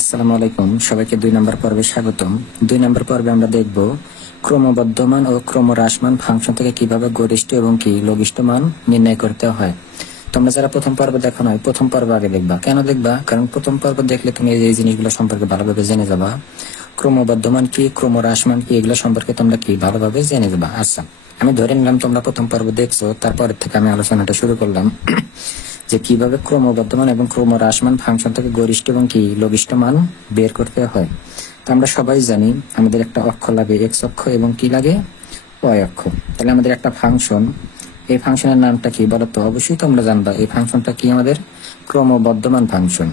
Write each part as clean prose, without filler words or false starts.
আসসালামু আলাইকুম, সবাইকে 2 নম্বর পর্বে স্বাগতম। 2 নম্বর পর্বে আমরা দেখব ক্রমবর্ধমান ও ক্রমহ্রাসমান ফাংশন থেকে কিভাবে গরিষ্ঠ এবং কি লঘিষ্ঠ মান নির্ণয় করতে হয়। তোমরা যারা প্রথম পর্ব দেখো নয়, প্রথম পর্ব আগে দেখবা। কেন দেখবা? কারণ প্রথম পর্ব দেখলে তুমি এই জিনিসগুলো সম্পর্কে ভালোভাবে জেনে যাবা। ক্রমবর্ধমান কি, ক্রমহ্রাসমান কি, এগুলো সম্পর্কে তোমরা কি ভালোভাবে জেনে যাবা। আচ্ছা, আমি ধরে নিলাম তোমরা প্রথম পর্ব দেখছো, তারপরের থেকে আমি আলোচনাটা শুরু করলাম যে কিভাবে ক্রমবর্ধমান এবং ক্রমহ্রাসমান ফাংশন থেকে গরিষ্ঠ এবং কি লঘিষ্ঠ মান বের করতে হয়। তো আমরা সবাই জানি আমাদের একটা অক্ষ লাগে এক্স অক্ষ এবং কি লাগে ওয়াই অক্ষ। তাহলে আমাদের একটা ফাংশন, এই ফাংশনের নামটা কি বলতো? অবশ্যই তোমরা জানবা এই ফাংশনটা কি, আমাদের ক্রমবর্ধমান ফাংশন।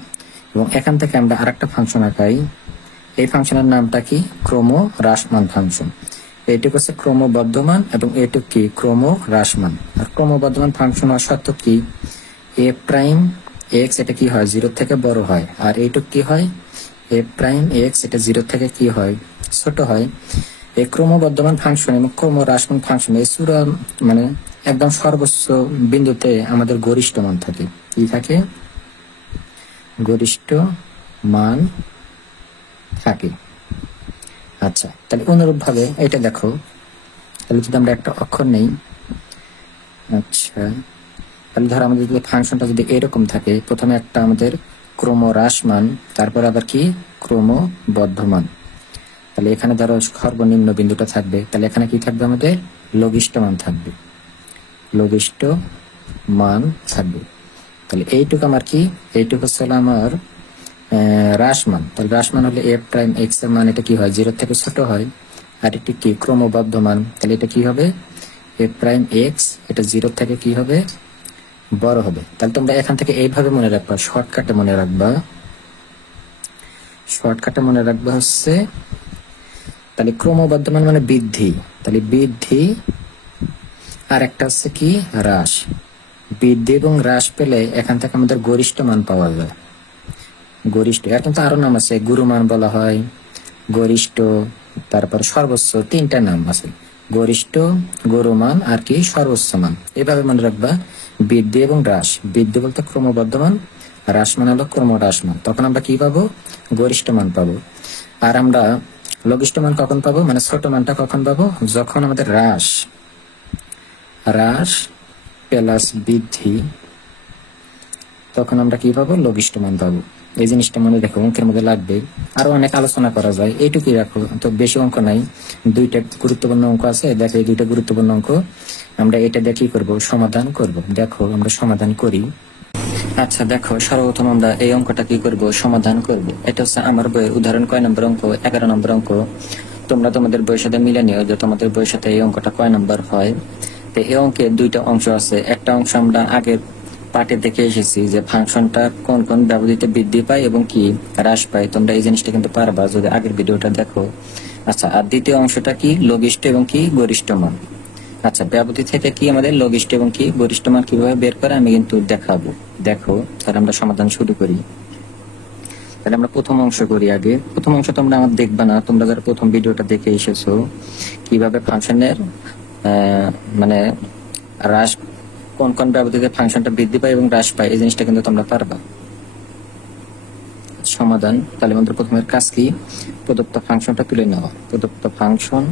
এবং এখান থেকে আমরা আরেকটা ফাংশন আঁকাই, এই ফাংশনের নামটা কি ক্রমহ্রাসমান ফাংশন। এইটুকু হচ্ছে ক্রমবর্ধমান এবং এইটুকু কি ক্রমহ্রাসমান। আর ক্রমবর্ধমান ফাংশন হওয়ার শর্ত কি, এ প্রাইম এক্স এটা কি হয় জিরো থেকে বড় হয়, আর এইটুক কি হয় এ প্রাইম এক্স এটা জিরো থেকে কি হয় ছোট হয়। এই ক্রমবর্ধমান ফাংশন এবং ক্রমহ্রাসমান ফাংশন এই চূড়া মানে একদম সর্বোচ্চ বিন্দুতে আমাদের গরিষ্ঠ মান থাকে। কি থাকে? গরিষ্ঠ মান থাকে। আচ্ছা, তাহলে অনুরূপ ভাবে এটা দেখো, তাহলে যদি আমরা একটা অক্ষর নেই, আচ্ছা তাহলে ধর আমাদের যদি ফাংশনটা যদি এরকম থাকে, প্রথমে একটা আমাদের ক্রমহ্রাসমান, তারপর আবার কি ক্রমবর্ধমান। তাহলে এখানে ধরো সর্বনিম্ন বিন্দুটা থাকবে, তাহলে এখানে কি থাকবে? আমাদের লঘিষ্ঠ মান থাকবে, লঘিষ্ঠ মান থাকবে। তাহলে এইটুকু আমার কি, এইটুকু হচ্ছে আমার হ্রাসমান। তাহলে হ্রাসমান হলে এ প্রাইম এক্স এর মান এটা কি হয় জিরো থেকে ছোট হয়। আর একটি কি ক্রমবর্ধমান, তাহলে এটা কি হবে এ প্রাইম এক্স এটা জিরো থেকে কি হবে বড় হবে। তাহলে তোমরা এখান থেকে এইভাবে মনে রাখবা, শর্টকাটে মনে রাখবা, শর্টকাটে মনে রাখবা হচ্ছে তাহলে ক্রমবর্ধমান মানে বৃদ্ধি, তাহলে বৃদ্ধি, আর একটা হচ্ছে কি হ্রাস। বৃদ্ধি এবং হ্রাস পেলে এখান থেকে আমাদের গরিষ্ঠ মান পাওয়া যায়। গরিষ্ঠ, এর কিন্তু আরো নাম আছে, গুরুমান বলা হয়, গরিষ্ঠ, তারপর সর্বোচ্চ, 3টা নাম আছে, গরিষ্ঠ, গুরুমান আর কি সর্বোচ্চ মান। এভাবে মনে রাখবা বৃদ্ধি এবং হ্রাস। বৃদ্ধি বলতে ক্রমবর্ধমান, হ্রাস মান হলো ক্রমহ্রাসমান। তখন আমরা কি পাবো? গরিষ্ঠ মান পাবো। আর আমরা লঘিষ্ঠ মান কখন পাবো, মানে ছোট মানটা কখন পাবো? যখন আমাদের হ্রাস হ্রাস প্লাস বৃদ্ধি, তখন আমরা কি পাবো? লঘিষ্ঠ মান পাবো। এই জিনিসটা মনে রেখো, অঙ্কের মধ্যে লাগবে। আরো অনেক আলোচনা করা যায়, এইটুকুই রাখো, তো বেশি অঙ্ক নাই। 2টা গুরুত্বপূর্ণ অঙ্ক আছে, দেখো এই 2টা গুরুত্বপূর্ণ অঙ্ক আমরা এটা দিয়ে কি করবো? সমাধান করব। দেখো আমরা সমাধান করি। আচ্ছা দেখো, সর্বপ্রথম আমরা এই অঙ্কটা কি করব? সমাধান করব। এটা হচ্ছে আমার বইয়ের উদাহরণ কয় নম্বর অঙ্ক? 11 নম্বর অঙ্ক। তোমরা তোমাদের বইয়ের সাথে মিলে নিও যে তোমাদের বইয়ের সাথে এই অঙ্কটা কয় নম্বর হয়। তো এই অঙ্কে 2টা অংশ আছে। একটা অংশ আমরা আগের পার্টে দেখে এসেছি যে ফাংশনটা কোন কোন ব্যবধিতে বৃদ্ধি পায় এবং কি হ্রাস পায়। তোমরা এই জিনিসটা কিন্তু পারবা যদি আগের ভিডিওটা দেখো। আচ্ছা, আর দ্বিতীয় অংশটা কি? লঘিষ্ঠ এবং কি গরিষ্ঠ মান। আচ্ছা, ব্যবধি থেকে কি আমাদের লঘিষ্ঠ এবং কি গরিষ্ঠ মান কিভাবে বের করে আমি কিন্তু দেখাবো। দেখো, তাহলে আমরা সমাধান শুরু করি। তাহলে আমরা প্রথম অংশ করি আগে। প্রথম অংশ তোমরা আমার দেখবা না, তোমরা যারা প্রথম ভিডিওটা দেখে এসেছো কিভাবে ফাংশনের মানে হ্রাস, কোন কোন ব্যবধিতে ফাংশনটা বৃদ্ধি পায় এবং হ্রাস পায়, এই জিনিসটা কিন্তু তোমরা পারবা। সমাধান, তাহলে আমাদের প্রথমের কাজ কি? প্রদত্ত ফাংশনটা তুলে নেওয়া। প্রদত্ত ফাংশন,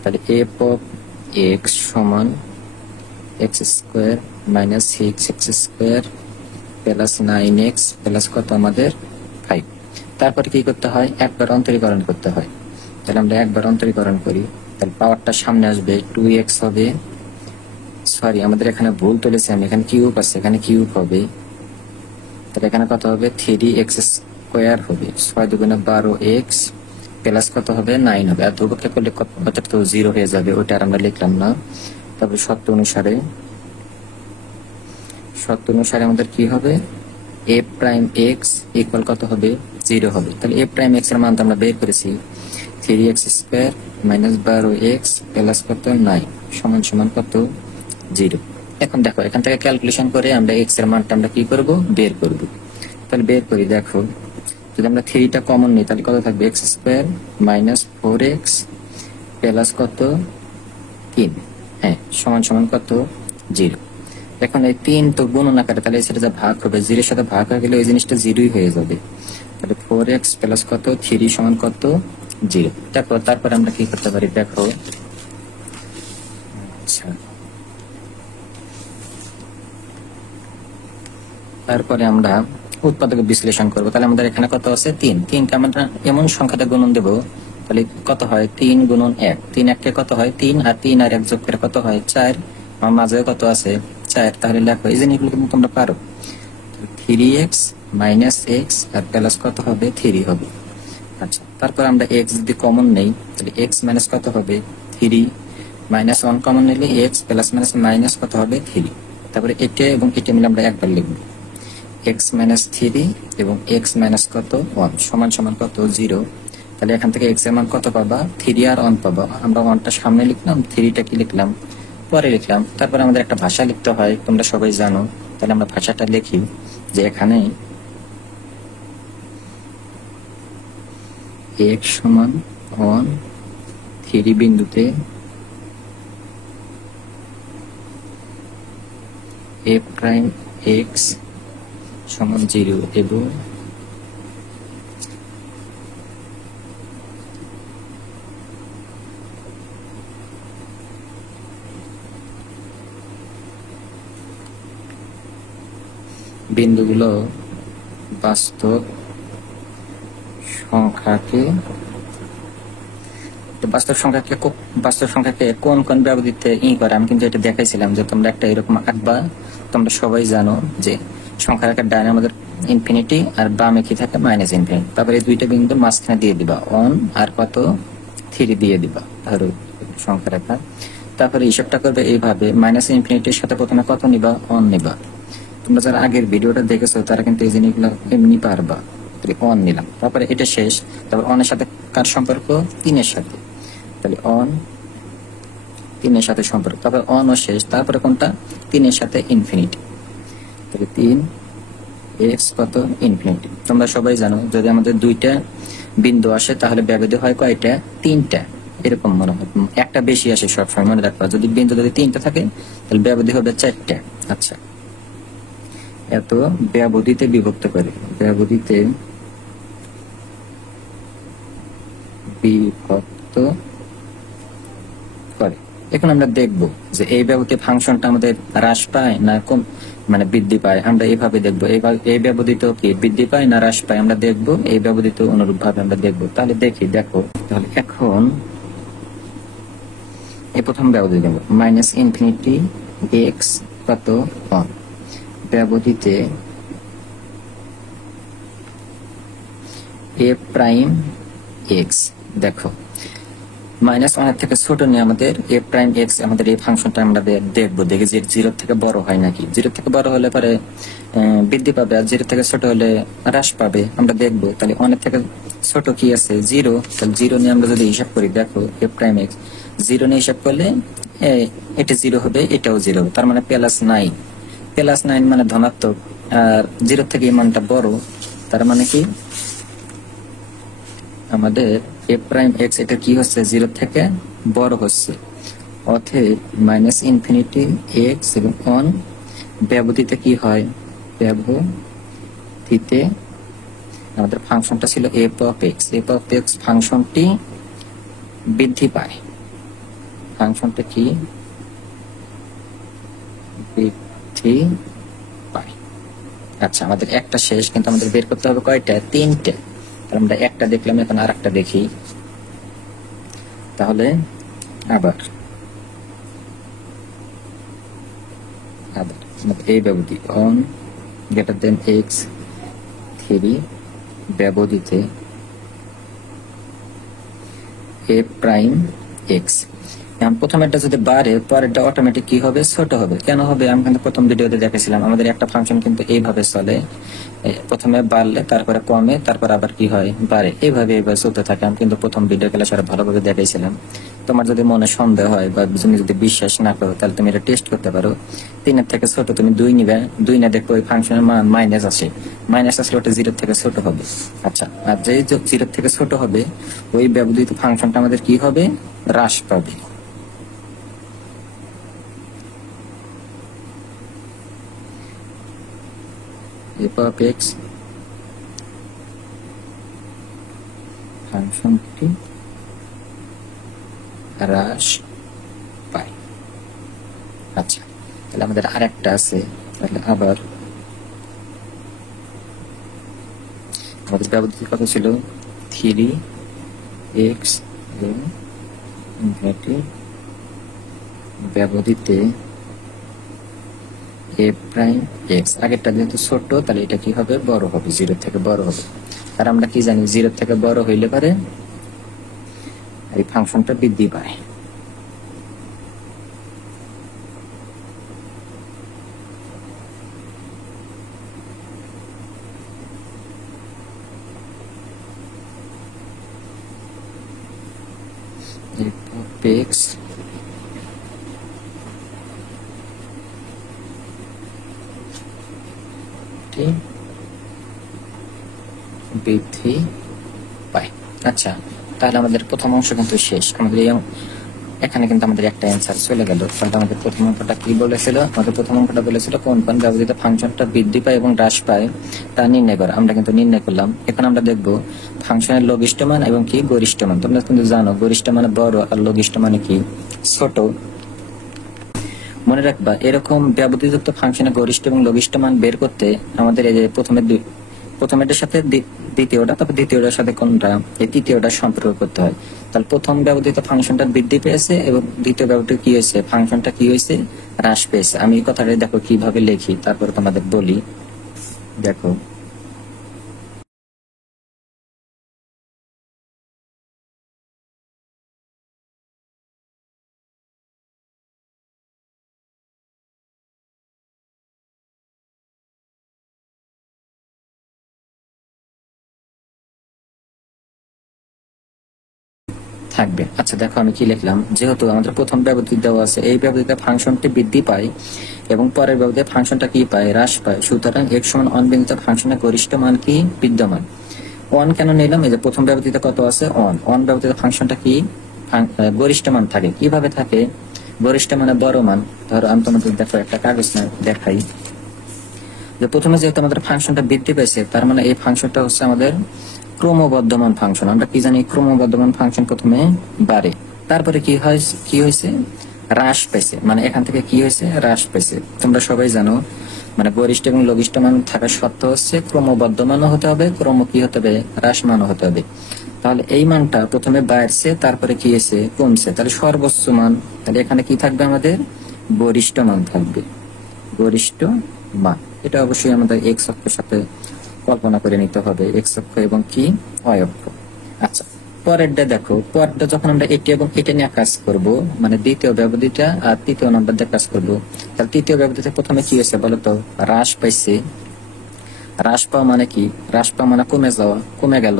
তাহলে এফ অফ এক্স সমান x square minus 6x square plus 9x plus কত আমাদের 5। তারপরে কি করতে হয়? একবার অন্তরীকরণ করতে হয়। তাহলে আমরা একবার অন্তরীকরণ করি, তাহলে পাওয়ারটা সামনে আসবে 2x হবে, সরি আমাদের এখানে ভুল তুলেছি আমি, এখানে কিউব আছে, এখানে কিউব হবে। তাহলে এখানে কত হবে? 3x স্কোয়ার হবে, 6 দুগুণে 12x প্লাস কত হবে? 9 হবে। আর ধ্রুবককে করলে কত তো 0 হয়ে যাবে, ওইটা আর আমরা লিখলাম না। তারপরে শর্ত অনুসারে আমাদের কি হবে? এ প্রাইম এক্স ইকুয়াল কত হবে? 0 হবে। তাহলে এ প্রাইম এক্স এর মান তো আমরা বের করেছি, 3x square minus 12x plus কত 9 সমান সমান কত? 0। এখন দেখো এখান থেকে ক্যালকুলেশন করে আমরা এক্স এর মানটা আমরা কি করব? বের করব। তাহলে বের করি। দেখো যদি আমরা 3টা কমন নিই তাহলে কত থাকবে? X square minus 4x plus কত 3, হ্যাঁ সমান সমান কত? 0। এখন এই 3 তো গুণন আকারে, তাহলে সেটা যা ভাগ হবে, 0 এর সাথে ভাগ হয়ে গেলে ওই জিনিসটা 0ই হয়ে যাবে। তাহলে 4x প্লাস কত 3 সমান কত 0। তারপর আমরা কি করতে পারি দেখো। আচ্ছা, তারপরে আমরা উৎপাদক বিশ্লেষণ করব। তাহলে আমাদের এখানে কত আছে 3। 3কে আমরা এমন সংখ্যাতে গুণন দেব, তাহলে কত হয় 3 গুণন 1। 3 1 কে কত হয় 3, আর 3 আর 1 যোগ করে কত হয় 4। আমার মাঝে কত আছে 4। তাহলে লেখো এই জিনিসগুলো কিন্তু তোমরা পারো। 3x মাইনাস এক্স আর প্লাস কত হবে 3 হবে। আচ্ছা, তারপর আমরা x যদি কমন নেই, তাহলে x মাইনাস কত হবে 3, মাইনাস 1 কমন নিলে x প্লাস মাইনাস মাইনাস কত হবে 3। তারপরে এটা এবং এটা মিলে আমরা একবার লিখবো, x মাইনাস 3 এবং x মাইনাস কত 1 সমান সমান কত 0। তাহলে এখান থেকে x এর মান কত পাবা 3 আর 1 পাবা। আমরা 1টা সামনে লিখলাম, 3টা কি লিখলাম পরে লিখলাম। তারপর আমাদের একটা ভাষা লিখতে হয়, তোমরা সবাই জানো। তাহলে আমরা ভাষাটা লিখি যে এখানে x সমান 1, 3 বিন্দুতে a প্রাইম x সমান 0 এবং বিন্দুগুলো বাস্তব সংখ্যাকে কোন কোন ব্যবধিতে করে। আমি কিন্তু এটা দেখাইছিলাম যে তোমরা একটা এরকম আঁকবা। তোমরা সবাই জানো যে সংখ্যার আকার ডানে আমাদের ইনফিনিটি আর বামে কি থাকে মাইনাস ইনফিনিটি। তারপরে এই দুইটা বিন্দু মাঝখানে দিয়ে দিবা 1 আর কত 3 দিয়ে দিবা ধরো সংখ্যার আকার। তারপরে হিসাবটা করবে এইভাবে, মাইনাস ইনফিনিটির সাথে প্রথমে কত নিবা 1 নিবা। তোমরা যারা আগের ভিডিওটা দেখেছো তারা কিন্তু এই জিনিসগুলো এমনি পারবা। 1 নিলাম, তারপরে এটা শেষ। তারপর 1 এর সাথে কার সম্পর্ক 3 এর সাথে, তাহলে 1 3 এর সাথে সম্পর্ক। তারপর 1 ও শেষ, তারপরে কোনটা 3 এর সাথে ইনফিনিটি, তাহলে 3 x কত ইনফিনিটি। তোমরা সবাই জানো যদি আমাদের দুইটা বিন্দু আসে তাহলে ব্যবধি হয় কয়টা 3টা, এরকম মনে হয়। একটা বেশি আসে সবসময়, মনে রাখবা। যদি বিন্দু যদি 3টা থাকে তাহলে ব্যবধি হবে 4টা। আচ্ছা, এত ব্যবধিতে বিভক্ত করে, ব্যবধিতে বিভক্ত করে। এখন আমরা দেখব যে এই ব্যবধি ফাংশনটা আমাদের হ্রাস পায় না কম মানে বৃদ্ধি পায়। আমরা এইভাবে দেখবো এই ব্যবধিত কি বৃদ্ধি পায় না হ্রাস পায় আমরা দেখবো, এই ব্যবধিত অনুরূপ ভাবে আমরা দেখবো। তাহলে দেখি, দেখো তাহলে এখন এই প্রথম ব্যবধি দেব মাইনাস ইনফিনিটি এক্স কত 1 ব্যবধিতে এ প্রাইম এক্স। দেখো -1 থেকে ছোট নিয়ে আমাদের এ প্রাইম এক্স আমাদের এই ফাংশনটা আমরা দেখবো, দেখি যে 0 থেকে বড় হয় নাকি। 0 থেকে বড় হলে পরে বৃদ্ধি পাবে, আর 0 থেকে ছোট হলে হ্রাস পাবে আমরা দেখবো। তাহলে 1 থেকে ছোট কি আছে 0, তাহলে 0 নিয়ে আমরা যদি হিসাব করি, দেখো এ প্রাইম এক্স 0 নিয়ে হিসাব করলে এটা 0 হবে, এটাও 0 হবে। তার মানে +9, +9 মানে ধনাত্মক, আর 0 থেকে এই মানটা বড়, তার মানে কি আমাদের এ প্রাইম এক্স এটা কি হচ্ছে 0 থেকে বড় হচ্ছে। অতএব মাইনাস ইনফিনিটি এক্স এবং 1 ব্যবধিতে কি হয়, ব্যবধিতে আমাদের ফাংশনটা ছিল F of x. F of x ফাংশনটি বৃদ্ধি পায়, ফাংশনটা কি বৃদ্ধি পায়। আচ্ছা, আমাদের একটা শেষ, কিন্তু আমাদের বের করতে হবে কয়টা 3টে। আমরা একটা দেখলাম, এখন আর একটা দেখি। তাহলে আবার এই ব্যবধি 1 গ্রেটার দেন এক্স 3 ব্যবধিতে এ প্রাইম এক্স। এখন প্রথমেরটা যদি বাড়ে পরেরটা অটোমেটিক কি হবে ছোট হবে। কেন হবে, আমি কিন্তু প্রথম ভিডিওতে দেখেছিলাম আমাদের একটা ফাংশন কিন্তু এইভাবে চলে, প্রথমে বাড়লে তারপরে কমে তারপর আবার কি হয় বাড়ে, এইভাবে চলতে থাকে। আমি কিন্তু প্রথম ভিডিও ক্লাসে ভালোভাবে দেখাইছিলাম। তোমার যদি মনে সন্দেহ হয় বা তুমি যদি বিশ্বাস না করো তাহলে তুমি এটা টেস্ট করতে পারো। 3 এর থেকে ছোট তুমি 2 নিবে, 2 না দেখো ওই ফাংশনের মান মাইনাস আসে, মাইনাস আসলে ওটা 0 থেকে ছোট হবে। আচ্ছা, আর যেই 0 থেকে ছোট হবে ওই ব্যবহৃত ফাংশনটা আমাদের কি হবে হ্রাস পাবে। এফ অফ এক্স ফাংশনটি হ্রাস পায়। আচ্ছা, তাহলে আমাদের আরেকটা আছে, তাহলে আবার আমাদের ব্যবধিত কত ছিল, 3x ব্যবধিতে এ প্রাইম এক্স। আগেরটা যেহেতু ছোট, তাহলে এটা কি হবে, বড় হবে, 0 থেকে বড় হবে। আর আমরা কি জানি, 0 থেকে বড় হইলে পারে এই ফাংশনটা বৃদ্ধি পায়। এক্স বৃদ্ধি পায়। আচ্ছা, তাহলে আমাদের প্রথম অংশ কিন্তু শেষ। আমাদের এখানে কিন্তু আমাদের একটা অ্যান্সার চলে গেল। তাহলে আমাদের প্রথম অঙ্কটা কি বলেছিল, আমাদের প্রথম অঙ্কটা বলেছিল কোন কোন ব্যবহৃত ফাংশনটা বৃদ্ধি পায় এবং হ্রাস পায় তা নির্ণয় করা। আমরা কিন্তু নির্ণয় করলাম। এখন আমরা দেখব ফাংশনের লঘিষ্ঠ মান এবং কি গরিষ্ঠ মান। তোমরা কিন্তু জানো গরিষ্ঠ মানে বড় আর লঘিষ্ঠ মানে কি ছোট। মনে রাখবা, এরকম ব্যবধিযুক্ত ফাংশনের গরিষ্ঠ এবং লঘিষ্ঠ মান বের করতে আমাদের এই যে প্রথমেরটার সাথে দ্বিতীয়টা, তারপর দ্বিতীয়টার সাথে কোনটা, এই তৃতীয়টা সম্পর্ক করতে হয়। তাহলে প্রথম ব্যবহৃত ফাংশনটা বৃদ্ধি পেয়েছে এবং দ্বিতীয় ব্যবহৃত কি হয়েছে, ফাংশনটা কি হয়েছে, হ্রাস পেয়েছে। আমি এই কথাটা দেখো কিভাবে লিখি, তারপর তোমাদের বলি। দেখো, থাকবে। আচ্ছা দেখো আমি কি লিখলাম, যেহেতু আমাদের প্রথম ব্যবধি দেওয়া আছে, এই ব্যবধিতে ফাংশনটি বৃদ্ধি পায় এবং পরের ব্যবধিতে ফাংশনটা কি পায়, হ্রাস পায়। সুতরাং x সমান 1 বিন্দুতে ফাংশনের গরিষ্ঠ মান কি বিদ্যমান। 1 কেন নিলাম, এই যে প্রথম ব্যবধিতে কত আছে 1 ব্যবধিতে ফাংশনটা কি গরিষ্ঠ মান থাকে। কিভাবে থাকে, গরিষ্ঠ মানে বড় মান। ধরো আমি তোমাদের দেখো একটা কাগজ না দেখাই, যে প্রথমে যেহেতু আমাদের ফাংশনটা বৃদ্ধি পেয়েছে, তার মানে এই ফাংশনটা হচ্ছে আমাদের ক্রমবর্ধমান ফাংশন। আমরা কি জানি, ক্রমবর্ধমান ফাংশন প্রথমে বাড়ে, তারপরে কি হয়েছে, হ্রাস পেয়েছে। মানে এখান থেকে কি হয়েছে, হ্রাস পেয়েছে। তোমরা সবাই জানো, মানে গরিষ্ঠ এবং লঘিষ্ঠ মান থাকা শর্ত হচ্ছে ক্রমবর্ধমানও হতে হবে, ক্রম কি হতে হবে, হ্রাসমানও হতে হবে। তাহলে এই মানটা প্রথমে বাড়ছে, তারপরে কি হয়েছে, কমছে। তাহলে সর্বোচ্চ মান, তাহলে এখানে কি থাকবে, আমাদের গরিষ্ঠ মান থাকবে, গরিষ্ঠ মান। এটা অবশ্যই আমাদের এক্স অক্ষের সাথে কল্পনা করে নিতে হবে, এক্স অক্ষ এবং কি ওয়াই অক্ষ। আচ্ছা, পরেরটা দেখো, পরেরটা যখন আমরা এটি এবং এটা নিয়ে কাজ করব, মানে দ্বিতীয় ব্যবধিটা আর তৃতীয় নম্বর দিয়ে কাজ করব, তাহলে তৃতীয় ব্যবধিতে প্রথমে কি হয়েছে বলতো, হ্রাস পাইছে। হ্রাস পাওয়া মানে কি, হ্রাস পাওয়া মানে কমে যাওয়া, কমে গেল।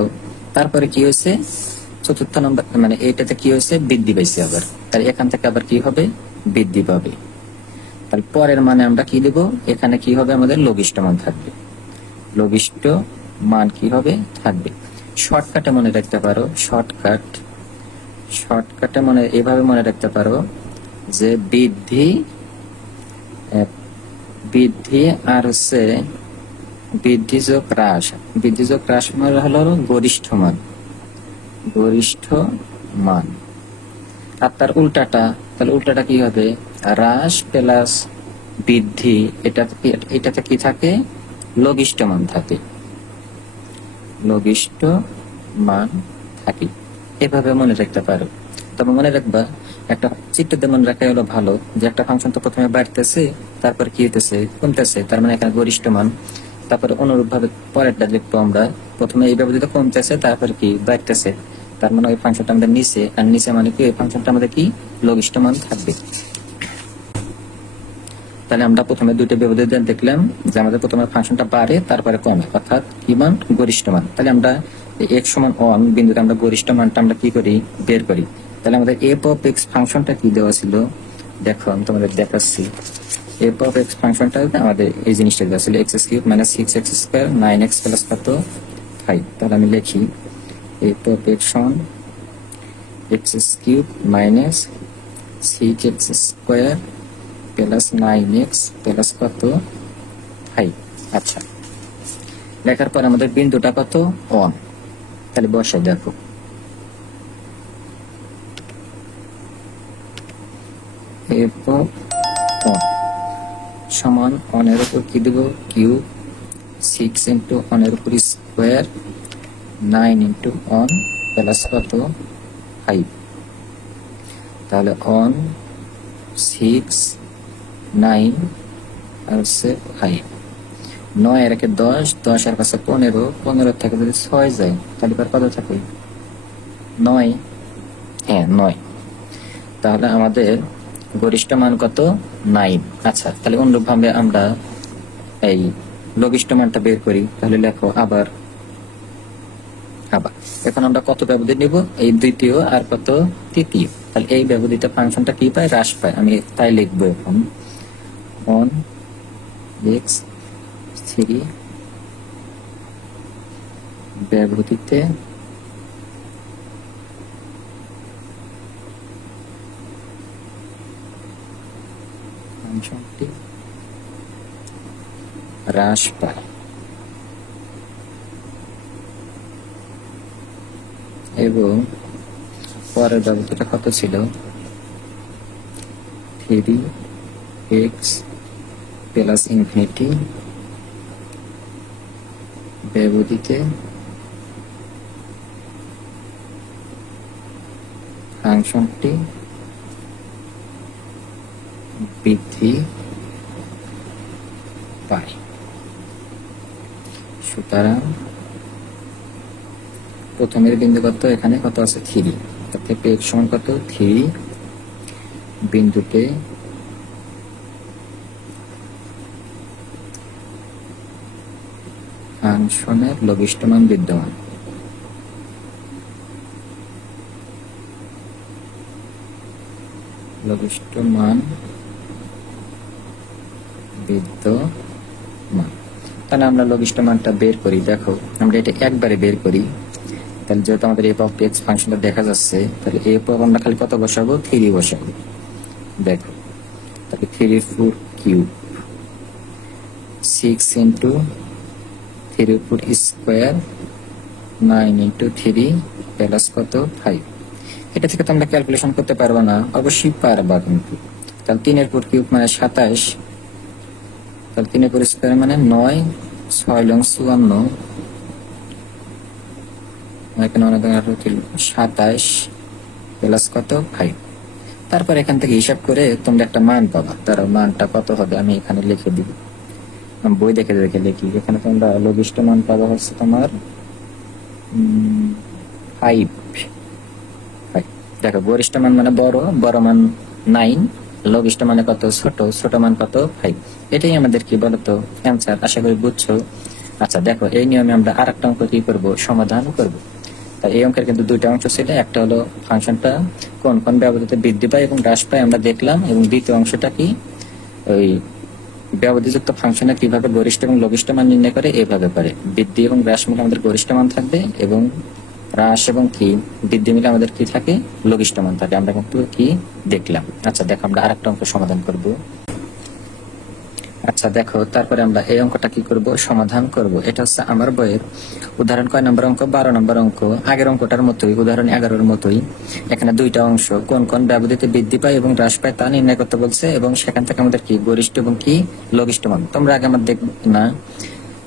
তারপরে কি হয়েছে, চতুর্থ নম্বর মানে এইটাতে কি হয়েছে, বৃদ্ধি পাইছে আবার। তাহলে এখান থেকে আবার কি হবে, বৃদ্ধি পাবে। তাহলে পরের মানে আমরা কি দেব, এখানে কি হবে, আমাদের লঘিষ্ঠ মান থাকবে, লঘিষ্ঠ মান কি হবে, থাকবে। শর্টকাটে মনে রাখতে পারো, শর্টকাটে মনে এভাবে মনে রাখতে পারো যে বৃদ্ধি আর হচ্ছে বৃদ্ধি যোগ হ্রাস, বৃদ্ধি যোগ হ্রাস মানে হলো গরিষ্ঠ মান, গরিষ্ঠ মান। আর তার উল্টাটা, তাহলে উল্টাটা কি হবে, হ্রাস প্লাস বৃদ্ধি, এটাতে কি থাকে, লঘিষ্ঠ মান থাকে, লঘিষ্ঠ মান থাকে। এভাবে মনে রাখতে পারো। তবে মনে রাখবা, একটা চিত্রতে মনে রাখা হলো ভালো, যে একটা ফাংশন তো প্রথমে বাড়তেছে, তারপর কি হইতেছে, কমতেছে, তার মানে এখানে গরিষ্ঠ মান। তারপরে অনুরূপ ভাবে পরেরটা লিখবো আমরা, প্রথমে এই ব্যবধিত কমতেছে, তারপর কি বাড়তেছে, তার মানে ওই ফাংশনটা আমাদের নিচে, আর নিচে মানে কি, ওই ফাংশনটা আমাদের কি লঘিষ্ঠ মান থাকবে। তাহলে আমরা প্রথমে দুইটা ব্যবধি দেখলাম যে আমাদের প্রথমে ফাংশনটা বাড়ে, তারপরে কমে, অর্থাৎ কি মান, গরিষ্ঠ মান। তাহলে আমরা x সমান 1 বিন্দুতে আমরা গরিষ্ঠ মানটা আমরা কি করি, বের করি। তাহলে আমাদের f অফ x ফাংশনটা কি দেওয়া ছিল, দেখো আমি তোমাদের দেখাচ্ছি। f অফ x ফাংশনটা আমাদের এই জিনিসটা দেওয়া ছিল, x³ - 6x² 9x প্লাস কত 5। তাহলে আমি লিখি f অফ x সমান x³ - 6x² plus 9x plus কত 5। আচ্ছা, লেখার পর আমাদের বিন্দুটা কত 1, তাহলে বসে দেখো এরপর 1 সমান 1 এর উপর কি দেব কিউব, 6 ইন্টু 1 এর উপর স্কোয়ার, 9 ইন্টু 1 প্লাস কত 5, তাহলে 1 6 9 আর হচ্ছে 5, 9 এর একে 10, 10 এর কাছে 15, 15 থেকে যদি 6 যায় তাহলে কত থাকে 9, হ্যাঁ 9, তাহলে আমাদের গরিষ্ঠ মান কত 9। আচ্ছা, তাহলে অনুরূপভাবে আমরা এই লঘিষ্ঠ মানটা বের করি, তাহলে লেখো আবার এখন আমরা কত ব্যবধি নিব, এই দ্বিতীয় আর কত তৃতীয়, তাহলে এই ব্যবধিতে ফাংশনটা কি পায় হ্রাস পায়, আমি তাই লিখবো এখন 1x3 ব্যবধিতে ফাংশনটি হ্রাস পায় এবং পরের ব্যবধিটা কত ছিল 3x প্লাস ইনফিনিটি ব্যবধিতে ফাংশনটি বৃদ্ধি পায়। সুতরাং প্রথমের বিন্দু কত, এখানে কত আছে 3, তার থেকে x সমান কত 3, বিন্দুতে ফাংশনের লঘিষ্ঠ মান বিদ্যমান, লঘিষ্ঠ মান বিদ্যমান। তাহলে আমরা লঘিষ্ঠ মানটা বের করি, দেখো আমরা এটা একবারে বের করি, তাহলে যেহেতু আমাদের এফ অফ এক্স ফাংশনটা দেখা যাচ্ছে, তাহলে এফ অফ আমরা খালি কত বসাবো 3 বসাবো, দেখো তাহলে 3 4 কিউব, 6 ইন্টু 3 উপর স্কোয়ার, 9 ইন্টু 3 প্লাস কত 5, এটা থেকে তো আমরা ক্যালকুলেশন করতে পারবো না, অবশ্যই পারবা কিন্তু। তাহলে 3 এর উপর কিউব মানে 27, তাহলে 3 এর উপর স্কোয়ার মানে 9, 6 লং 54, এখানে 27 প্লাস কত 5, তারপর এখান থেকে হিসাব করে তোমরা একটা মান পাবা, তার মানটা কত হবে আমি এখানে লিখে দিব, বই দেখে দেখে লিখি, এখানে তোমরা লঘিষ্ঠ মান পাবা হচ্ছে তোমার 5। দেখো গরিষ্ঠ মান মানে বড় মান 9, লঘিষ্ঠ মানে কত ছোট মান কত 5, এটাই আমাদের কি বলতো অ্যান্সার, আশা করি বুঝছো। আচ্ছা দেখো এই নিয়মে আমরা আরেকটা অঙ্ক কি করব, সমাধান করব। তাই এই অঙ্কের কিন্তু দুইটা অংশ ছিল, একটা হলো ফাংশনটা কোন কোন ব্যবধিতে বৃদ্ধি পায় এবং হ্রাস পায় আমরা দেখলাম, এবং দ্বিতীয় অংশটা কি ওই ব্যবধিযুক্ত ফাংশনে কিভাবে গরিষ্ঠ এবং লঘিষ্ঠ মান নির্ণয় করে, এভাবে করে বৃদ্ধি এবং হ্রাস মিলে আমাদের গরিষ্ঠ মান থাকবে এবং হ্রাস এবং কি বৃদ্ধি মিলে আমাদের কি থাকে লঘিষ্ঠ মান থাকে, আমরা কিন্তু কি দেখলাম। আচ্ছা দেখো আমরা আরেকটা অঙ্ক সমাধান করব। আচ্ছা দেখো তারপরে আমরা এই অঙ্কটা কি করব, সমাধান করব। এটা হচ্ছে আমার বইয়ের উদাহরণ কয় নম্বর অঙ্ক, 12 নম্বর অঙ্ক, আগের অঙ্কটার মতোই উদাহরণ 11-র মতোই। এখানে দুইটা অংশ, কোন কোন ব্যবধিতে বৃদ্ধি পায় এবং হ্রাস পায় তা নির্ণয় করতে বলছে, এবং সেখান থেকে আমাদের কি গরিষ্ঠ এবং কি লঘিষ্ঠ মান। তোমরা আগে আমার দেখ না,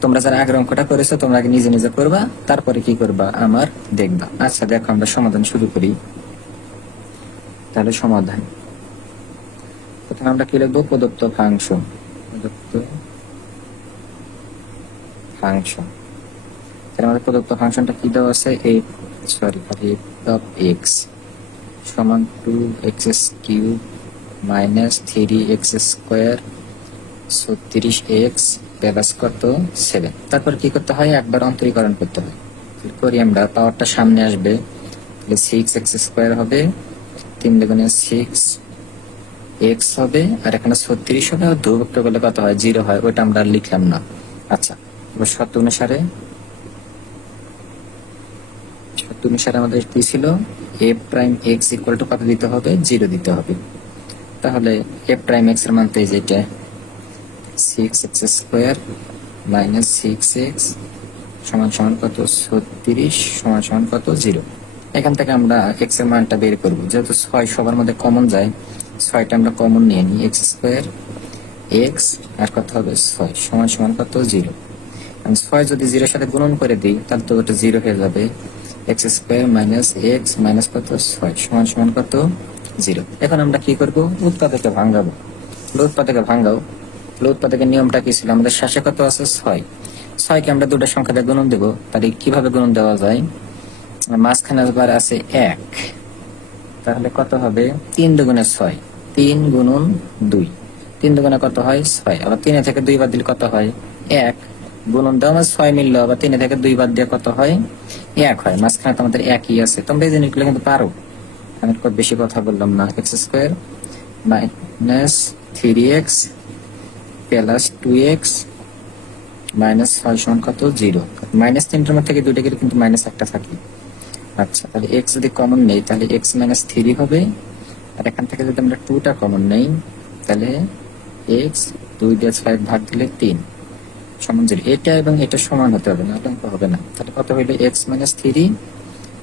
তোমরা যারা আগের অঙ্কটা করেছো তোমরা আগে নিজে নিজে করবা, তারপরে কি করবা আমার দেখবা। আচ্ছা দেখো আমরা সমাধান শুরু করি। তাহলে সমাধান প্রথমে আমরা কি লিখবো, প্রদত্ত ফাংশন, আমাদের প্রদত্ত ফাংশনটা কি দেওয়া আছে, f সমান 2x³ minus 3x square 36x plus কত 7। তারপর কি করতে হয়, একবার অন্তরীকরণ করতে হয়, করি আমরা, পাওয়ারটা সামনে আসবে, তাহলে 6x স্কোয়ার হবে, 3 দুগুণে 6x হবে, আর এখানে 36 হবে, আর ধ্রুবক করলে কত হয় 0 হয়, ওইটা আমরা লিখলাম না। আচ্ছা এবার শর্ত অনুসারে আমাদের কি ছিল, f prime x equal to কত দিতে হবে 0 দিতে হবে। তাহলে f প্রাইম x এর মান তো যেটা 6x স্কোয়ার মাইনাস 6x সমান সমান কত 36 সমান সমান কত 0। এখান থেকে আমরা x এর মানটা বের করব। যেহেতু 6 সবার মধ্যে কমন যায়, 6টা আমরা কমন নিয়ে নিই, x স্কয়ার x আর কত হবে 6 সমান সমান কত 0। আমি 6 যদি 0 এর সাথে গুণন করে দিই তাহলে তো ওটা 0 হয়ে যাবে। x square minus x minus কত 6 সমান সমান কত 0। এখন আমরা কি করব, উৎপাদকে ভাঙাবো। উৎপাদকে ভাঙাও। উৎপাদকের নিয়মটা কি ছিল, আমাদের শেষে কত আছে 6, 6 কে আমরা দুটো সংখ্যা দিয়ে গুণন দেব। তাহলে কিভাবে গুণন দেওয়া যায়, মাঝখানে আবার আছে 1, তাহলে কত হবে 3 দুগুণে 6, 3 গুণন 2, 3 দুগুণে কত হয় 6। আবার 3 থেকে 2 বাদ দিলে কত হয় 1, গুণন দেওয়া মানে 6 মিললো, আবার 3 থেকে 2 বাদ দিয়ে কত হয় 1 হয়। মাঝখানে তো আমাদের 1ই আছে। তোমরা এই জিনিসগুলো কিন্তু পারো, আমি খুব বেশি কথা বললাম না। x square minus 3x plus 2x minus 6 সমান কত 0। মাইনাস 3টার মধ্যে থেকে দুইটা কিন্তু মাইনাস একটা থাকে। আচ্ছা, তাহলে x যদি কমন নেই তাহলে x মাইনাস 3 হবে, আর এখান থেকে যদি আমরা 2টা কমন নেই তাহলে x 2 দিয়ে 6 ভাগ দিলে 3 সমান 0। এটা এবং এটা সমান হতে হবে, না অঙ্ক হবে না। তাহলে কত হইলো x মাইনাস 3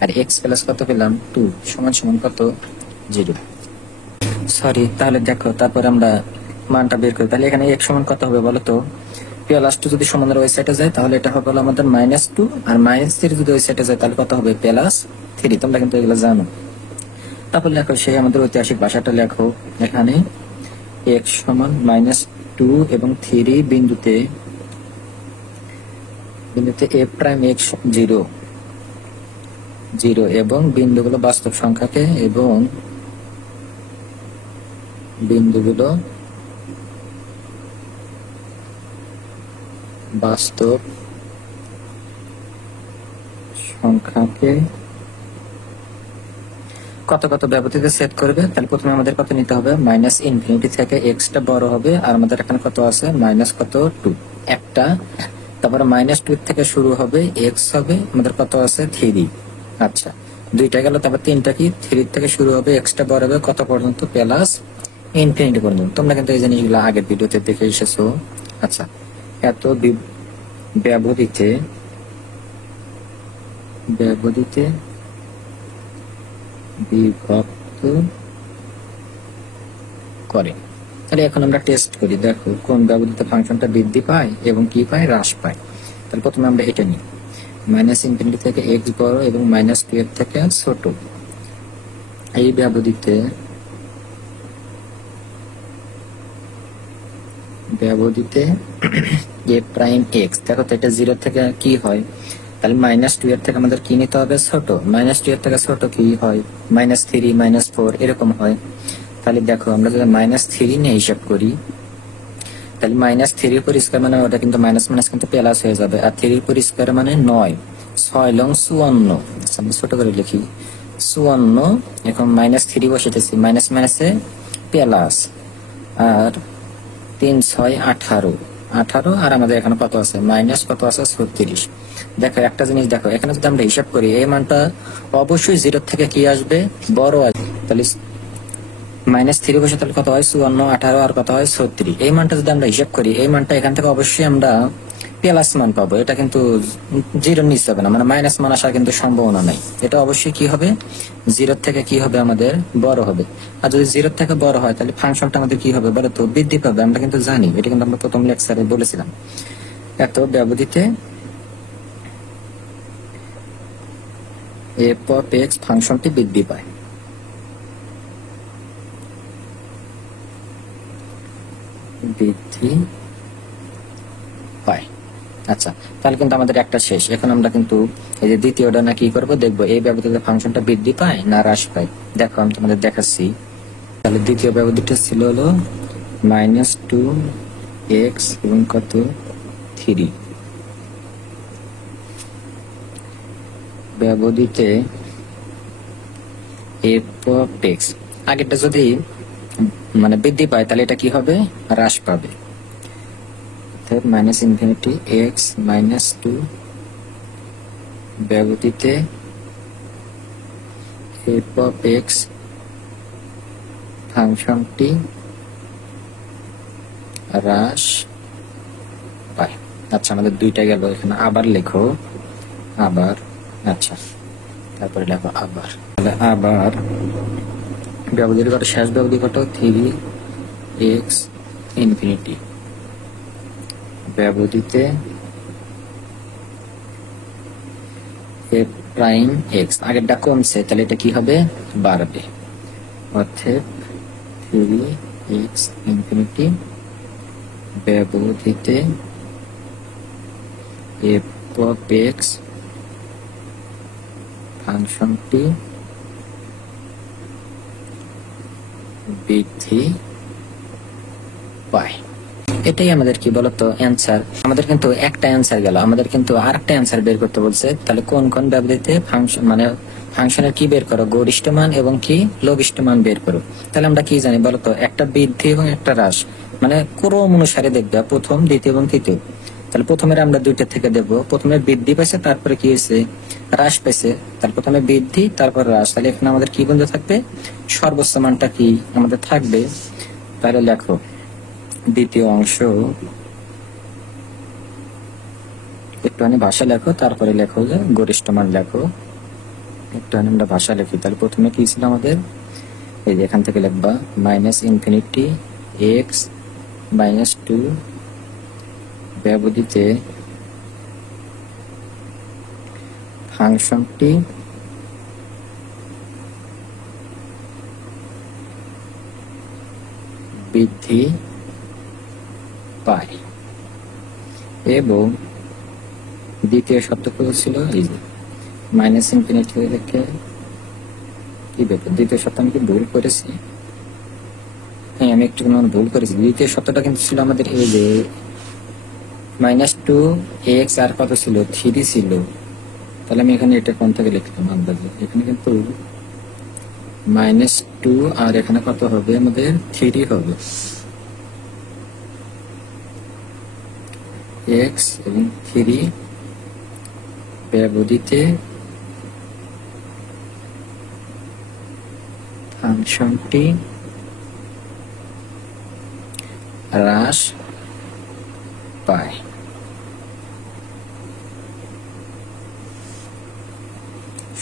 আর x প্লাস কত পেলাম 2 সমান সমান কত 0। সরি, তাহলে দেখো তারপর আমরা মানটা বের করি। তাহলে এখানে x সমান কত হবে বলো তো, প্লাস 2 যদি সমানের ওই সাইডে যায় তাহলে এটা হবে আমাদের -2, আর -3 যদি ওই সাইডে যায় তাহলে কত হবে +3। তোমরা কিন্তু এগুলো জানো। তারপর লেখো সেই আমাদের ঐতিহাসিক ভাষাটা লেখো। এখানে x সমান -2 এবং 3 বিন্দুতে a প্রাইম x 0 0 এবং বিন্দুগুলো বাস্তব সংখ্যাকে এবং বিন্দুগুলো বাস্তব সংখ্যাকে কত কত ব্যবধিতে সেট করবে। তাহলে প্রথমে আমাদের কত নিতে হবে, -∞ থেকে x টা বড় হবে, আর আমাদের এখানে কত আছে কত 2 একটা। তারপরে -2 থেকে শুরু হবে x হবে, আমাদের কত আছে 3। আচ্ছা, দুইটা গেল, তারপর তিনটা কি 3 থেকে শুরু হবে, x টা বড় হবে কত পর্যন্ত +∞ পর্যন্ত। তোমরা কিন্তু এই জিনিসগুলো আগের ভিডিওতে দেখে এসেছো। আচ্ছা, এত ব্যবধিতে বিভক্ত করে। তাহলে এখন আমরা টেস্ট করি, দেখো কোন ব্যবধিতে ফাংশনটা বৃদ্ধি পায় এবং কি পায়, হ্রাস পায়। তাহলে প্রথমে আমরা এটা নিই, -∞ থেকে x বড় এবং -2 এর থেকে ছোট। এই ব্যবধিতে a প্রাইম x, দেখো তো এটা 0 থেকে কি হয়, তাহলে -2 এর থেকে আমাদের কি নিতে হবে ছোট। -2 এর থেকে ছোট কি হয়, -3 -4 এরকম হয়। তাহলে দেখো আমরা যদি -3 নিয়ে হিসাব করি তাহলে -3 উপর স্কয়ার মানে ওটা কিন্তু মাইনাস মাইনাস কিন্তু প্লাস হয়ে যাবে, আর 3 উপর স্কয়ার মানে 9, 6 লং 54। আমরা ছোট করে লিখি 54। এখন -3 বসাইতেছি, মাইনাস মাইনাসে প্লাস, আর 3 6 18, আর আমাদের এখানে কত আছে মাইনাস কত আছে 36। দেখো একটা জিনিস দেখো, এখানে যদি আমরা হিসাব করি এই মানটা অবশ্যই 0 থেকে কি আসবে বড় আসবে। তাহলে -3 বসে তাহলে কত হয় 54, 18 আর কত হয় 36। এই মানটা যদি আমরা হিসাব করি এই মানটা এখান থেকে অবশ্যই আমরা প্লাস মান পাবো। এটা কিন্তু 0 নিচে হবে না, মানে মাইনাস মান আসার কিন্তু সম্ভাবনা নাই। এটা অবশ্যই কি হবে 0 থেকে কি হবে আমাদের বড় হবে। আর যদি 0 থেকে বড় হয় তাহলে ফাংশনটা আমাদের কি হবে বলো তো, বৃদ্ধি পাবে। আমরা কিন্তু জানি, এটা কিন্তু আমরা প্রথম লেকচারে বলেছিলাম। এত ব্যবধিতে f of x ফাংশনটি বৃদ্ধি পায়। আচ্ছা, তাহলে কিন্তু আমাদের একটা শেষ। এখন আমরা কিন্তু এই যে দ্বিতীয়টা না কি করবো দেখবো, এই ব্যবধিতে ফাংশনটা বৃদ্ধি পায় না হ্রাস পায়। দেখো আমি তোমাদের দেখাচ্ছি। তাহলে দ্বিতীয় ব্যবধিটা ছিল হলো -2x এবং কত 3 ব্যবধিতে f of x। আগেরটা যদি মানে বৃদ্ধি পায় তাহলে এটা কি হবে, হ্রাস পাবে। -∞ x -2 ব্যবধিতে f of x ফাংশনটি হ্রাস পায়। আচ্ছা, আমাদের দুইটা গেল। এখানে আবার লেখো আবার, আচ্ছা, তারপরে লেখো আবার। তাহলে আবার ব্যবধির কত, শেষ ব্যবধি কত, 3x ইনফিনিটি ব্যবধিতে এ প্রাইম এক্স, আগেরটা কমছে তাহলে এটা কি হবে, বাড়বে, অর্থাৎ 3x ইনফিনিটি ব্যবধিতে এফ অফ এক্স ফাংশনটি বৃদ্ধি পায়। এটাই আমাদের কি বলতো অ্যান্সার। আমাদের কিন্তু একটা অ্যান্সার গেল, আমাদের কিন্তু আরেকটা অ্যান্সার বের করতে বলছে। তাহলে কোন কোন ব্যবধিতে ফাংশন মানে ফাংশনের কি বের করো, গরিষ্ঠ মান এবং কি লঘিষ্ঠ মান বের করো। তাহলে আমরা কি জানি বলতো, একটা বৃদ্ধি এবং একটা হ্রাস, মানে ক্রম অনুসারে দেখবে প্রথম, দ্বিতীয় এবং তৃতীয়। তাহলে প্রথমে আমরা দুইটা থেকে দেব, প্রথমে বৃদ্ধি পাইছে তারপরে কি হয়েছে, হ্রাস পাইছে। তাহলে প্রথমে বৃদ্ধি তারপর হ্রাস, তাহলে এখানে আমাদের কি বন্ধু থাকবে, সর্বোচ্চ মানটা কি আমাদের থাকবে। তাহলে লেখো দ্বিতীয় অংশ, একটুখানি ভাষা লেখো, তারপরে লেখো যে গরিষ্ঠ মান লেখো। একটুখানি আমরা ভাষা লিখি। তাহলে প্রথমে কি ছিল আমাদের, এই যে এখান থেকে লিখবা মাইনাস ইনফিনিটি এক্স মাইনাস 2 ব্যবধিতে ফাংশনটি বৃদ্ধি পায়, এবং দ্বিতীয় শর্ত ছিল এই যে মাইনাস ইনফিনিটি রেখে কি ব্যাপার, দ্বিতীয় শর্ত আমি কি ভুল করেছি, হ্যাঁ আমি একটু ভুল করেছি। দ্বিতীয় শর্তটা কিন্তু ছিল আমাদের এই যে -2x আর কত ছিল, 3 ছিল। তাহলে আমি এখানে এটা কোন থেকে লিখলাম আন্দাজে, এখানে কিন্তু -2 আর এখানে কত হবে আমাদের 3 হবে, x এবং 3 ব্যবধিতে ফাংশনটি হ্রাস পায়।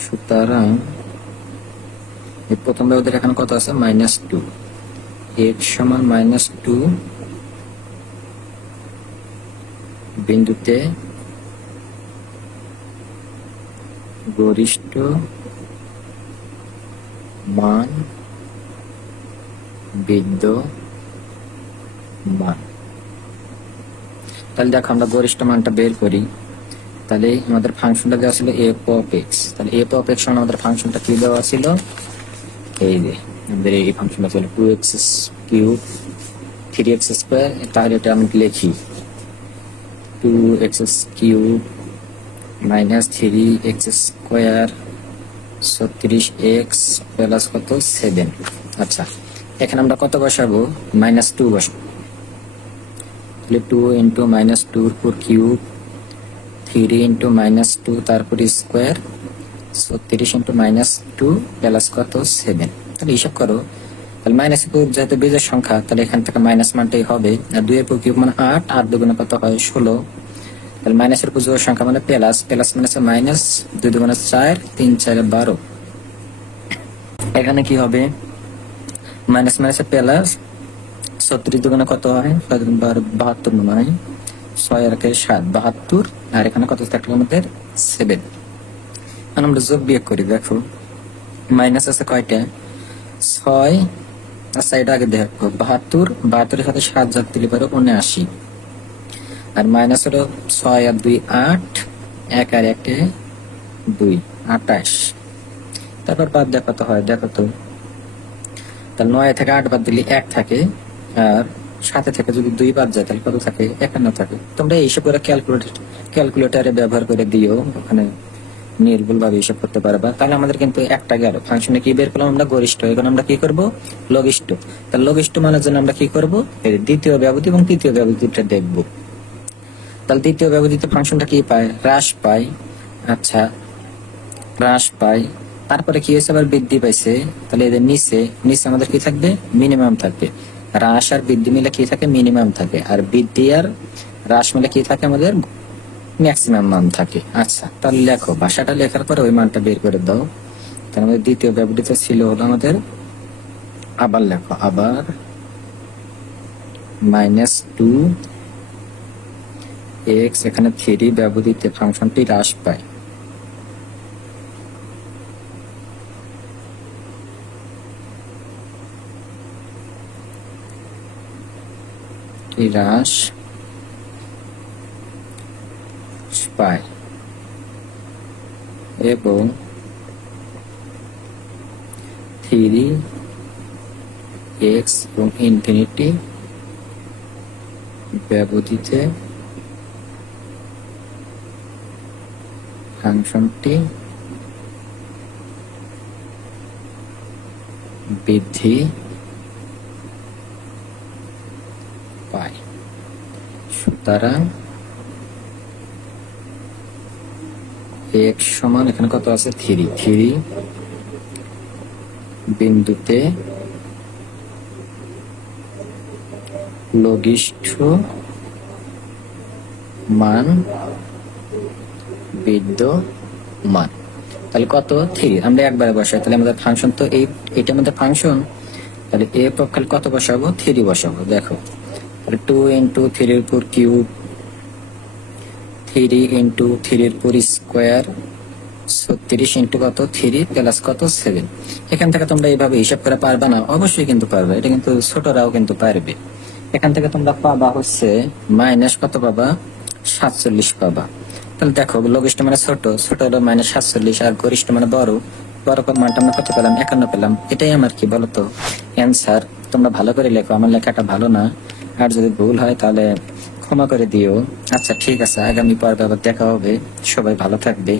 সুতরাং এই প্রথম ব্যবধির এখানে কত আছে, -2, x সমান -2 বিন্দুতে গরিষ্ঠ মান বিদ্যমান। তাহলে দেখো আমরা গরিষ্ঠ মানটা বের করি। তাহলে আমাদের ফাংশনটা দেওয়া ছিল এফ অফ এক্স। তাহলে এফ অফ এক্স সমান আমাদের ফাংশনটা কি দেওয়া ছিল, এই যে আমাদের এই ফাংশনটা ছিল 2x কিউব 3x স্কোয়ার। তাহলে এটা আমি লিখি 2x cube minus 3x square 36x plus কত 7। আচ্ছা, এখানে আমরা কত বসাবো, -2 বসাবো। তাহলে 2 ইন্টু -2 পুর কিউব, 3 ইন্টু -2 তারপর স্কোয়ার, 36 ইন্টু -2 প্লাস কত 7। তাহলে হিসাব করো। তাহলে মাইনাস কিউব যেহেতু বীজের সংখ্যা, তাহলে এখান থেকে মাইনাস মানটাই হবে। আর 2 এর পুর কিউব মানে 8, 8 দুগুণে কত হয় 16। তাহলে মাইনাসের পুজো সংখ্যা মানে প্লাস, প্লাস মানে মাইনাস, 2 দুগুণে 4, 3 4 12। এখানে কি হবে, মাইনাস মাইনাসে প্লাস, 36 দুগুণে কত হয় 72 মনে হয়, 6 আর 7 72, আর এখানে কত থাকলো আমাদের 7। আমরা যোগ বিয়োগ করি, দেখো মাইনাস আছে কয়টা 6, আচ্ছা এটা আগে দেখো 72, 72 এর সাথে 7 যোগ দিলে পারো 79, আর মাইনাস হলো 6 আর 2 8, 1 আর 1 2 28। তারপর বাদ দেখো কত হয়, দেখো তো। তাহলে 9 থেকে 8 বাদ দিলে 1 থাকে, আর 7 থেকে যদি 2 বাদ যায় তাহলে কত থাকে, 51 থাকে। তোমরা এইসব করে ক্যালকুলেটরে ব্যবহার করে দিও, ওখানে নির্ভুল ভাবে হিসাব করতে পারবা। তাহলে আমাদের কিন্তু একটা গেল, ফাংশনে কি বের করলাম আমরা, গরিষ্ঠ। এখন আমরা কি করব, লঘিষ্ঠ। তাহলে লঘিষ্ঠ মানের জন্য আমরা কি করব, দ্বিতীয় ব্যবধি এবং তৃতীয় ব্যবধিটা দেখব। তাহলে দ্বিতীয় ব্যবধিতে ফাংশনটা কি পায়, হ্রাস পায়। আচ্ছা, হ্রাস পায়, তারপরে কি হয়েছে আবার বৃদ্ধি পাইছে। তাহলে এদের নিচে নিচে আমাদের কি থাকবে, মিনিমাম থাকবে। হ্রাস আর বৃদ্ধি মিলে কি থাকে, মিনিমাম থাকে। আর বৃদ্ধি আর হ্রাস মিলে কি থাকে আমাদের ম্যাক্সিমাম মান থাকে। আচ্ছা, তাহলে লেখো, ভাষাটা লেখার পরে ওই মানটা বের করে দাও। তার মধ্যে দ্বিতীয় ব্যবহৃত ছিল হলো আমাদের, আবার লেখো, আবার -2x, এখানে 3 ব্যবহৃত ফাংশনটি হ্রাস পায়। হ্রাস পায় এবং 3x এবং ইনফিনিটি ব্যবহৃত ফাংশনটি বৃদ্ধি পায়। সুতরাং x সমান এখানে কত আছে, 3 বিন্দুতে লঘিষ্ঠ মান বিদ্যমান। তাহলে কত, 3, আমরা একবারে বসাই, তাহলে আমাদের ফাংশন তো এইটার মধ্যে ফাংশন, তাহলে এ পক্ষে কত বসাবো, 3 বসাবো। দেখো, তাহলে 2 ইন্টু 3 এর উপর কিউব, 3 ইন্টু 3 এর উপর স্কোয়ার, 36 ইন্টু কত, 3 প্লাস কত, 7। এখান থেকে তোমরা এইভাবে হিসাব করে পারবে না? অবশ্যই কিন্তু পারবে, এটা কিন্তু ছোটরাও কিন্তু পারবে। এখান থেকে তোমরা পাবা হচ্ছে মাইনাস কত পাবা, 47 পাবা। তাহলে দেখো, লঘিষ্ঠ মানে ছোট, ছোট হলো -47, আর গরিষ্ঠ মানে বড়, বড় মানটা আমরা কত পেলাম, 51 পেলাম। এটাই আমার কি বলতো অ্যান্সার। তোমরা ভালো করে লেখো, আমার লেখাটা ভালো না, আর যদি ভুল হয় তাহলে ক্ষমা করে দিও। আচ্ছা ঠিক আছে, আগামী পর্বে আবার দেখা হবে। সবাই ভালো থাকবে।